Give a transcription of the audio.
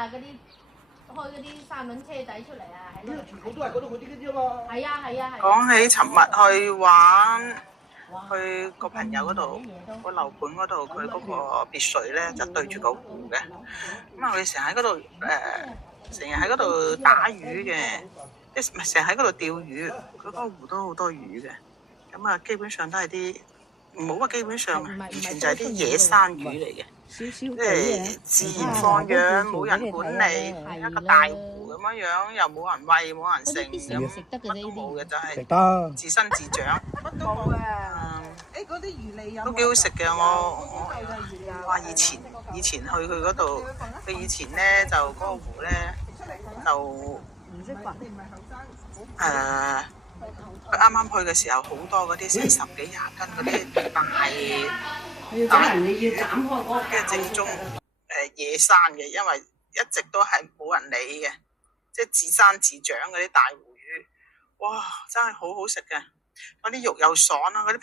啊，嗰啲開嗰啲三輪車仔出嚟啊，喺度。全部都係嗰度嗰啲嘅啫嘛。係啊係啊係。講起尋日去玩，去個朋友嗰度個樓盤嗰度，佢嗰個別墅咧就對住個湖嘅。咁啊，佢成日喺嗰度成日喺嗰度打魚嘅，即係唔係成日喺嗰度釣魚。佢嗰個湖都好多魚嘅。咁啊，基本上都係啲唔好話基本上，完全就係啲野生魚嚟嘅，即係自然放養，冇人管理，一個大湖咁樣樣，又冇人餵，冇人食，咁乜都冇嘅，就係自生自長，乜都冇嘅。誒，嗰啲魚脷有都幾好食嘅。我話以前去佢嗰度，佢以前咧就嗰個湖咧就佢啱啱去嘅時候，好多嗰啲成10幾20斤嗰啲大嘅正宗野生嘅，因為一直都係冇人理嘅，即係自生自長嗰啲大湖魚，哇！真係好好食嘅，嗰啲肉又爽啦，嗰啲